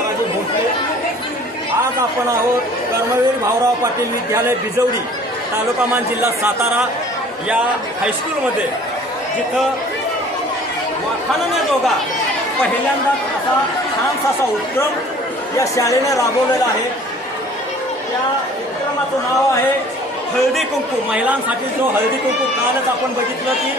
दादाजी भोसले। आज आपण आहोत कर्मवीर भाऊराव पाटील विद्यालय बिजवडी, तालुका मान, जिल्हा सातारा या हायस्कूलमध्ये, जिथं वाखाणण्याजोगा पहिल्यांदाच छानसा उपक्रम या शाळेने राबवलेला आहे। त्या उपक्रमाचं नाव आहे हळदी कुंकू। महिलांसाठी जो हळदी कुंकू, कालच आपण बघितलं की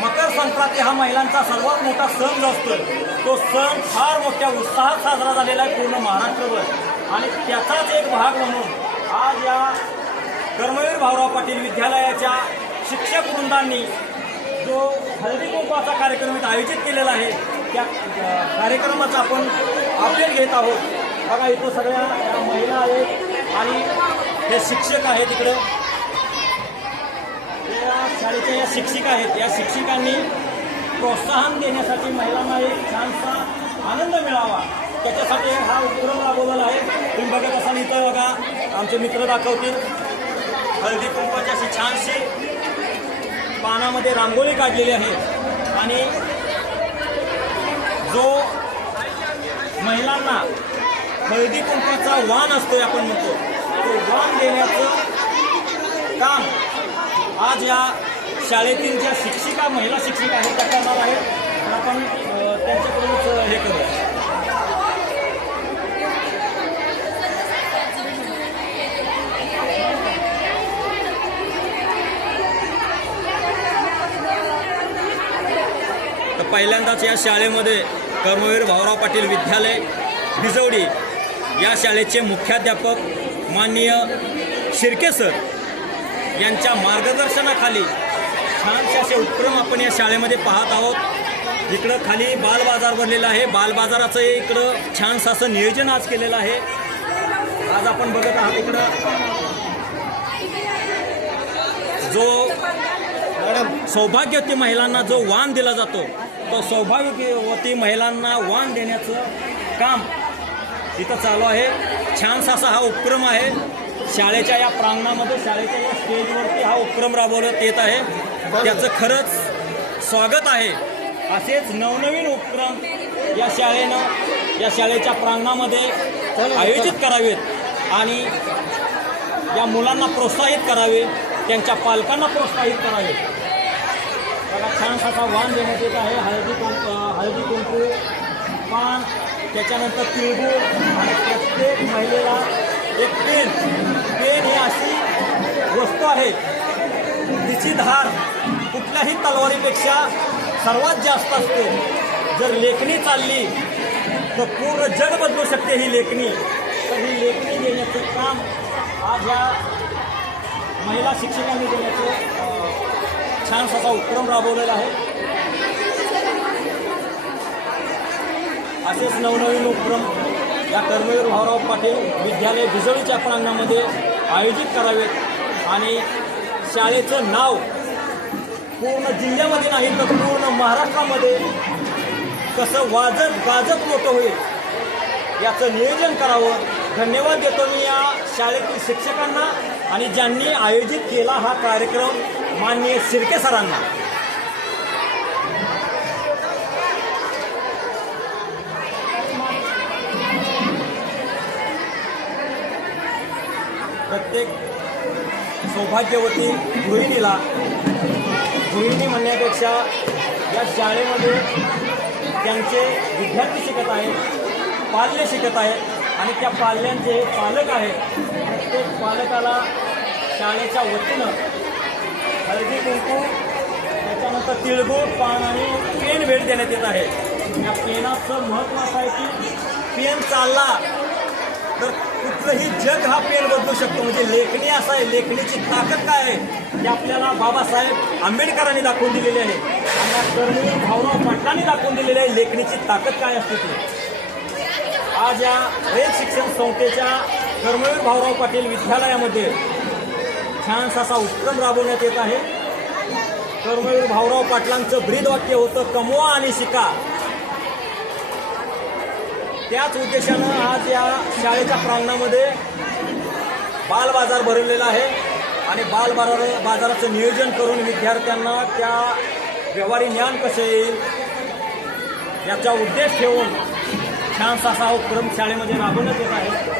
मकर संक्रांती हा महिलांचा सर्वात मोठा सण जो असतो, तो सण फार मोठ्या उत्साहात साजरा झालेला आहे पूर्ण महाराष्ट्रभर। आणि त्याचाच एक भाग म्हणून आज या कर्मवीर भाऊराव पाटील विद्यालयाच्या शिक्षक वृंदांनी जो हळदी कुंकवाचा कार्यक्रम आयोजित केलेला आहे, त्या कार्यक्रमाचा आपण अपडेट घेत आहोत। बघा, इथं सगळ्या या महिला आहेत आणि हे शिक्षक आहेत, इकडं या शाळेच्या या शिक्षिका आहेत। या शिक्षिकांनी प्रोत्साहन देण्यासाठी महिलांना एक छानसा आनंद मिळावा, त्याच्यासाठी हा उपक्रम राबवलेला आहे। तुम्ही बघत असाल, इथं बघा आमचे मित्र दाखवतील हळदी कुंकवाची अशी छानशी पानामध्ये रांगोळी काढलेली आहे। आणि जो महिलांना हळदी कुंकवाचा वाण असतो, आपण म्हणतो, तो वाण देण्याचं काम आज या शाळेतील ज्या शिक्षिका, महिला शिक्षिका आहेत त्या करणार आहेत। तर आपण त्यांच्याकडूनच हे करूया। तर पहिल्यांदाच या शाळेमध्ये कर्मवीर भाऊराव पाटील विद्यालय बिजवडी या शाळेचे मुख्याध्यापक माननीय शिर्के सर यांच्या मार्गदर्शनाखाली छानसे असे उपक्रम आपण या शाळेमध्ये पाहत आहोत। इकडं खाली बालबाजार भरलेला आहे, बालबाजाराचं इकडं छानसं असं नियोजन आज केलेलं आहे। आज आपण बघत आहात इकडं जो सौभाग्यवती महिलांना जो वाण दिला जातो, तो सौभाग्यवती महिलांना वाण देण्याचं काम इथं चालू आहे। छानसा असा हा उपक्रम आहे। शाळेच्या या प्रांगणामध्ये, शाळेच्या या स्टेजवरती हा उपक्रम राबवण्यात येत आहे, त्याचं खरंच स्वागत आहे। असेच नवनवीन उपक्रम या शाळेनं या शाळेच्या प्रांगणामध्ये आयोजित करावेत आणि या मुलांना प्रोत्साहित करावे, त्यांच्या पालकांना प्रोत्साहित करावे। बघा, छानसा असा वाण देण्यात येत आहे। हळदी कुंकू, पान, त्याच्यानंतर तिळगूळ आणि प्रत्येक महिलेला एक पेन ही अशी वस्तू आहे, तिची धार कुठल्याही तलवारीपेक्षा सर्वात जास्त असते। जर लेखणी चालली तर पूर्ण जग बदलू शकते ही लेखणी। तर ही लेखणी देण्याचं काम आज या महिला शिक्षकांनी देण्याचं छानसा उपक्रम राबवलेला आहे। असेच नवनवीन उपक्रम या कर्मवीर भाऊराव पाटील विद्यालय बिजवडीच्या प्रांगणामध्ये आयोजित करावेत आणि शाळेचं नाव पूर्ण जिल्ह्यामध्ये नाही तर पूर्ण महाराष्ट्रामध्ये कसं वाजत गाजत मोठं होईल याचं नियोजन करावं। धन्यवाद देतो मी या शाळेतील शिक्षकांना आणि ज्यांनी आयोजित केला हा कार्यक्रम, माननीय शिर्के सरांना। प्रत्येक सौभाग्यवती गृहिणी म्हणण्यापेक्षा या शाळेमध्ये त्यांचे विद्यार्थी शिकत आहेत, पाल्य शिकत आहेत आणि त्या पाल्यांचे पालक आहेत। प्रत्येक पालकाला शाळेच्या वतीनं हळदी कुंकू, त्याच्यानंतर तिळगूळ, पान आणि पेन भेट देण्यात येत आहे। या पेनाचं महत्त्व असं आहे की पेन चालला तर कुठलंही जग हा पेन बदलू शकतो। म्हणजे लेखणी असं आहे, लेखणीची ताकद काय आहे हे आपल्याला बाबासाहेब आंबेडकरांनी दाखवून दिलेली आहे आणि कर्मवीर भाऊराव पाटलांनी दाखवून दिलेली आहे लेखणीची ताकद काय असते ती। आज या रयत शिक्षण संस्थेच्या कर्मवीर भाऊराव पाटील विद्यालयामध्ये छानसा असा उपक्रम राबवण्यात येत आहे। कर्मवीर भाऊराव पाटलांचं ब्रीदवाक्य होतं, कमवा आणि शिका। त्याच उद्देशानं आज या शाळेच्या प्रांगणामध्ये बालबाजार भरवलेला आहे आणि बाजाराचं नियोजन करून विद्यार्थ्यांना त्या व्यवहारी ज्ञान कसं येईल याचा उद्देश ठेवून छानसा असा उपक्रम शाळेमध्ये राबवण्यात येत आहे.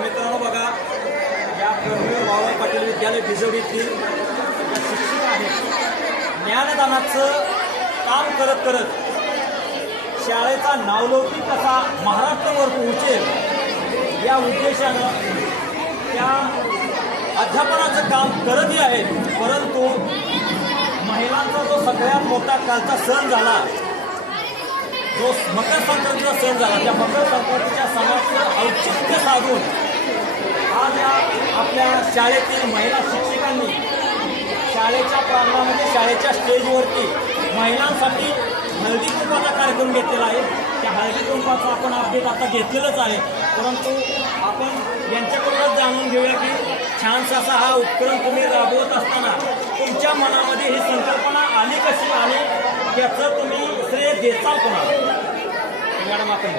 मित्रांनो बघा, या बाळासाहेब पाटील विद्यालय भिजवडीतील शिक्षक आहेत. ज्ञानदानाचं काम करत करत शाळेचा नावलौकिक कसा महाराष्ट्रावर पोहोचेल या उद्देशानं त्या अध्यापनाचं काम करतही आहेत. परंतु महिलांचा जो सगळ्यात मोठा कालचा सण झाला, जो मकर संक्रांतीचा सण झाला, त्या मकर संक्रांतीच्या सणाचं औचित्य साधून आज या आपल्या शाळेतील महिला शिक्षकांनी शाळेच्या प्रांगणामध्ये शाळेच्या स्टेजवरती महिलांसाठी हळदी कुंकवाचा कार्यक्रम घेतलेला आहे. त्या हळदी कुंकवाचा आपण अपडेट आता घेतलेलंच आहे, परंतु आपण यांच्याकडूनच जाणून घेऊया की छानसा असा हा उपक्रम तुम्ही राबवत असताना तुमच्या मनामध्ये ही संकल्पना आली कशी आणि त्याचं तुम्ही श्रेय देता कोणाला? मॅडम आपण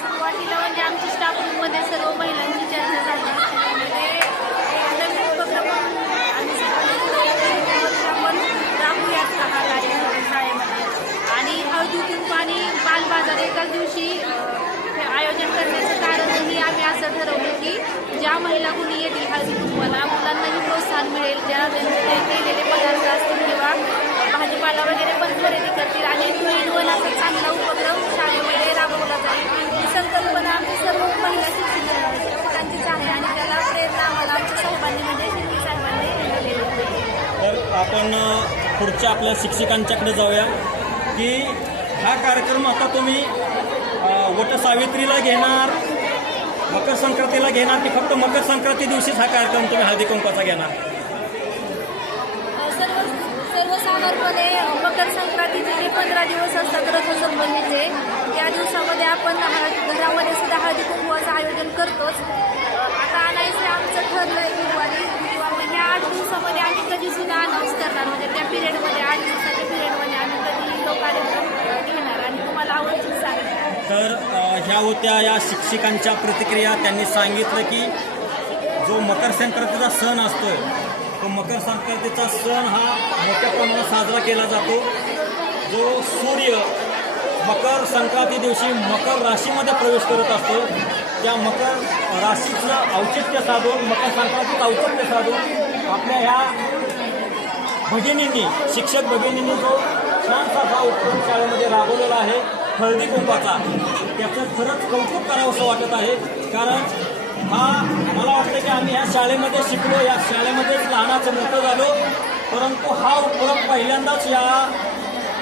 सुरुवातीला म्हणजे आमच्या स्टाफ रूममध्ये सर्व महिलांची चर्चा झाली. नवीन उपक्रम आम्ही आपण राबूयात हा कार्यक्रम शाळेमध्ये आणि हळदी कुंकू आणि बालबाजार एकाच दिवशी आयोजन करण्याचं कारणही आम्ही असं ठरवलं की ज्या महिला कुणी येतील हळदी कुंकवाला मुलांनाही प्रोत्साहन मिळेल, ज्या केलेले पदार्थ असतील किंवा भाजीपाला वगैरे पण खरेदी करतील आणि वन असा चांगला उपक्रम शाळेमध्ये राबवला जाईल. ही संकल्पना आमची सर्व महिला शिक्षकांचीच आहे आणि त्याला प्रेरणा आम्हाला आमच्या साहेबांनी म्हणजे शिंदे साहेबांनी दिलेली. तर आपण पुढच्या आपल्या शिक्षकांच्याकडे जाऊया की हा कार्यक्रम आता तुम्ही वटसावित्रीला घेणार, मकर संक्रांतीला घेणार की फक्त मकर संक्रांती दिवशीच हा कार्यक्रम तुम्ही हळदी कुंकवाचा घेणार? सर्वसाधारणपणे मकर संक्रांतीचे जे 15 दिवस असतात रथसंबंधीचे, त्या दिवसामध्ये आपण घरामध्ये सुद्धा हळदी कुंकवाचं आयोजन करतोच. आता आणायचं आमचं ठरलं आहे गुरुवारी किंवा मग ह्या 8 दिवसामध्ये आम्ही कधी सुद्धा अनाऊन्स करणार, म्हणजे त्या पिरियडमध्ये 8 दिवसाच्या पिरियडमध्ये आम्ही कधी तो कार्यक्रम घेणार आणि तुम्हाला आवडतील सांगेल. तर ह्या होत्या या शिक्षकांच्या प्रतिक्रिया. त्यांनी सांगितलं की जो मकर संक्रांतीचा सण असतो तो मकर संक्रांतीचा सण हा मोठ्या प्रमाणात साजरा केला जातो. जो सूर्य मकर संक्रांती दिवशी मकर राशीमध्ये प्रवेश करत असतो त्या मकर राशीचं औचित्य साधून, मकर संक्रांतीचं औचित्य साधून आपल्या ह्या भगिनींनी, शिक्षक भगिनींनी जो छानसा हा उपक्रम शाळेमध्ये राबवलेला आहे हळदी कुंकवाचा, त्याचं खरंच कौतुक करावंसं वाटत आहे. कारण हा मला वाटतं की आम्ही ह्या शाळेमध्ये शिकलो, या शाळेमध्येच लहानाचं मोठं झालो, परंतु हा उपक्रम पहिल्यांदाच या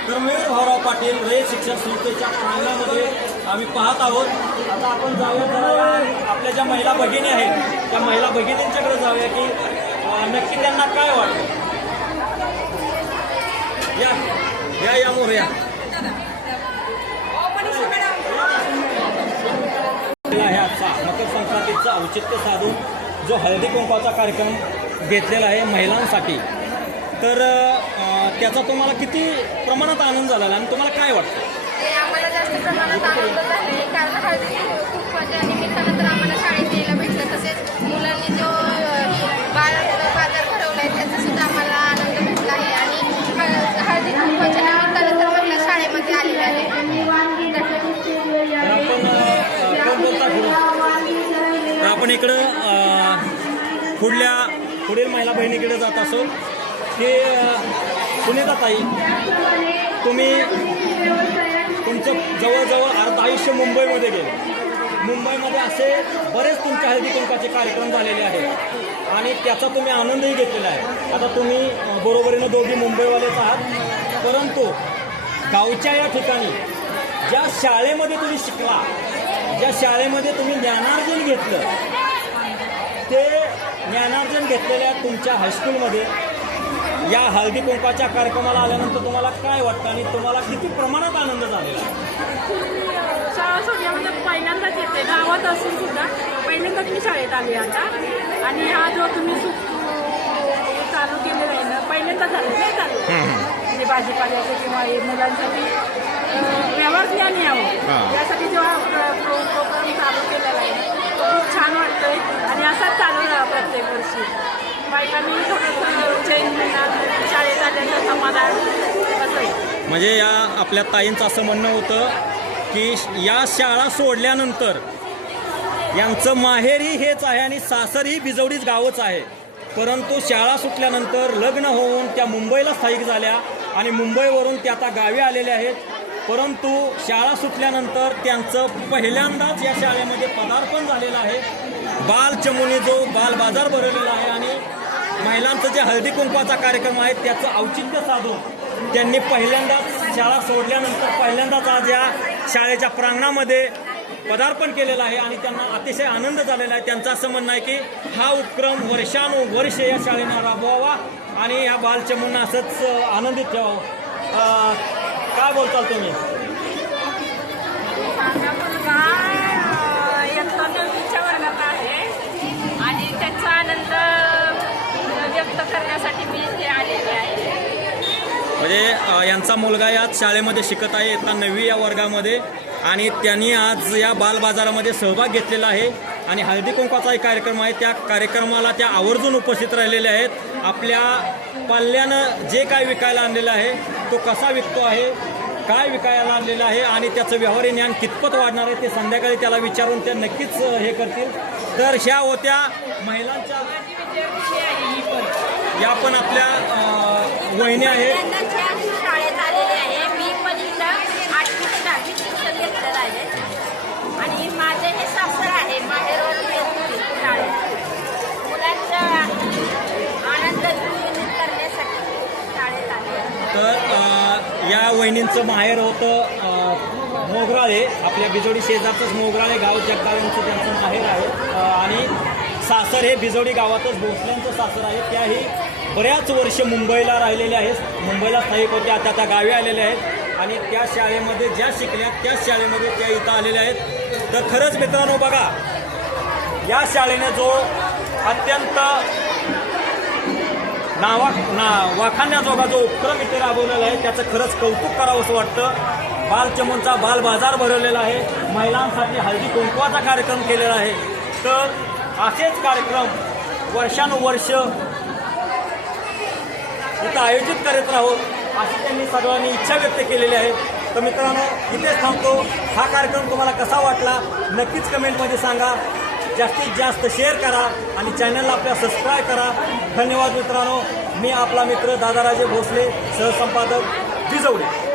कर्मवीर भाऊराव पाटील रयत शिक्षण संस्थेच्या प्रांगणामध्ये आम्ही पाहत आहोत. आता आपण जाऊया जरा आपल्या ज्या महिला भगिनी आहेत त्या महिला भगिनींच्याकडे जाऊया की नक्की त्यांना काय वाटतं. या मोरया ह्याचा मकर संक्रांतीचं औचित्य साधून जो हळदी कुंकवाचा कार्यक्रम घेतलेला आहे महिलांसाठी, तर त्याचा तुम्हाला किती प्रमाणात आनंद झाला आणि तुम्हाला काय वाटतं? आम्हाला जास्त प्रमाणात आनंद झाले, कारण हळदी कुंकवाच्या निमित्तानं तर आम्हाला शाळेत यायला भेटलं. तसेच मुलांनी जो बाजार भरवला आहे त्याचा सुद्धा आम्हाला आनंद भेटला आहे. आणि हळदी कुंकवाच्या निमित्तानं तर महिला शाळेमध्ये आलेल्या आहे. तर आपण इकडं पुढील महिला बहिणीकडे जात असो की सुनीता ताई, तुम्ही तुमचं जवळजवळ अर्ध आयुष्य मुंबईमध्ये गेले. मुंबईमध्ये असे बरेच तुमच्या हळदी कुंकवाचे कार्यक्रम झालेले आहेत आणि त्याचा तुम्ही आनंदही घेतलेला आहे. आता तुम्ही बरोबरीनं दोघी मुंबईवालेच आहात, परंतु गावच्या या ठिकाणी ज्या शाळेमध्ये तुम्ही शिकला, ज्या शाळेमध्ये तुम्ही ज्ञानार्जन घेतलं, ते ज्ञानार्जन घेतलेल्या तुमच्या हायस्कूलमध्ये या हळदी कुंकवाच्या कार्यक्रमाला आल्यानंतर तुम्हाला काय वाटतं आणि तुम्हाला किती प्रमाणात आनंद झालेला? शाळा सोडल्यामध्ये पहिल्यांदाच येते, गावात असून सुद्धा पहिल्यांदाच मी शाळेत आली आता. आणि हा जो तुम्ही चालू केलेला आहे ना, पहिल्यांदाच झालं नाही चालू, म्हणजे भाजीपाल्याचं किंवा मुलांसाठी व्यवहार ज्ञान यावं यासाठी जो हा प्रोग्राम चालू केलेला आहे तो खूप छान वाटतोय. आणि असाच चालू राहा प्रत्येक वर्षी. बायकांनी थोडंसं चेंज मिळणार, शाळेत आल्याचं समाधान असं. म्हणजे या आपल्या ताईंचं असं म्हणणं होतं की या शाळा सोडल्यानंतर यांचं माहेरही हेच आहे आणि सासरही बिजवडीच गावच आहे, परंतु शाळा सुटल्यानंतर लग्न होऊन त्या मुंबईला स्थायिक झाल्या आणि मुंबईवरून त्या आता गावी आलेल्या आहेत. परंतु शाळा सुटल्यानंतर त्यांचं पहिल्यांदाच या शाळेमध्ये पदार्पण झालेलं आहे. बालचमुनी जो बाल बाजार भरवलेला आहे आणि महिलांचं जे हळदी कुंकवाचा कार्यक्रम आहे त्याचं औचित्य साधून त्यांनी पहिल्यांदाच शाळा सोडल्यानंतर पहिल्यांदाच आज या शाळेच्या प्रांगणामध्ये पदार्पण केलेलं आहे आणि त्यांना अतिशय आनंद झालेला आहे. त्यांचं असं म्हणणं आहे की हा उपक्रम वर्षानुवर्ष या शाळेनं राबवावा आणि या बालचमुंना असंच आनंदित ठेवावं. काय बोलताल तुम्ही? यांचा नववीच्या वर्गात आहे आणि त्याचा आनंद व्यक्त करण्यासाठी मी इथे आलेले आहे. म्हणजे यांचा मुलगा याच शाळेमध्ये शिकत आहे, इयत्ता 9वी या वर्गामध्ये, आणि त्यांनी आज या बालबाजारामध्ये सहभाग घेतलेला आहे आणि हळदी कुंकवाचा एक कार्यक्रम आहे. त्या कार्यक्रमाला त्या आवर्जून उपस्थित राहिलेल्या आहेत. आपल्या पाल्यानं जे काय विकायला आणलेलं आहे तो कसा विकतो आहे, काय विकायला आणलेलं आहे आणि त्याचं व्यावहारिक ज्ञान कितपत वाढणार आहे ते संध्याकाळी त्याला विचारून ते नक्कीच हे करतील. तर ह्या होत्या महिलांच्या, या पण आपल्या वहिनी आहेत. शाळेत आलेले आहे. मी पण इथं 8वी ते 10वी शिक्षण घेतलेलं आहे आणि माझे हे सासर आहे, माहेरवरून येत होते शाळेत. मुलांचा आनंद करण्यासाठी शाळेत आले. तर या वहिनींचं माहेर होतं मोगराळे, आपल्या बिजोडी शेजारचंच मोगराळे गाव, जगदाळेंचं त्यांचं माहेर आहे आणि सासर हे बिजोडी गावातच भोसल्यांचं सासर आहे. त्याही बऱ्याच वर्ष मुंबईला राहिलेले आहेत, मुंबईला स्थायिक होते, आता त्या गावी आलेल्या आहेत आणि त्या शाळेमध्ये ज्या शिकल्या त्याच शाळेमध्ये त्या इथं आलेल्या आहेत. तर खरंच मित्रांनो बघा, या शाळेने जो अत्यंत वाखाणण्याजोगा जो उपक्रम इथे राबवलेला आहे त्याचं खरंच कौतुक करावं असं वाटतं. बालचमूंचा बाल बाजार भरवलेला आहे, महिलांसाठी हळदी कुंकवाचा कार्यक्रम केलेला आहे. तर असेच कार्यक्रम वर्षानुवर्ष इथं आयोजित करत राहू अशी त्यांनी सर्वांनी इच्छा व्यक्त केलेली आहे. तर मित्रांनो इथेच थांबतो. हा कार्यक्रम तुम्हाला कसा वाटला नक्कीच कमेंटमध्ये सांगा. जास्तीत जास्त शेअर करा आणि चॅनलला आपल्या सबस्क्राईब करा. धन्यवाद मित्रांनो. मी आपला मित्र दादाराजे भोसले, सहसंपादक जिजवडे.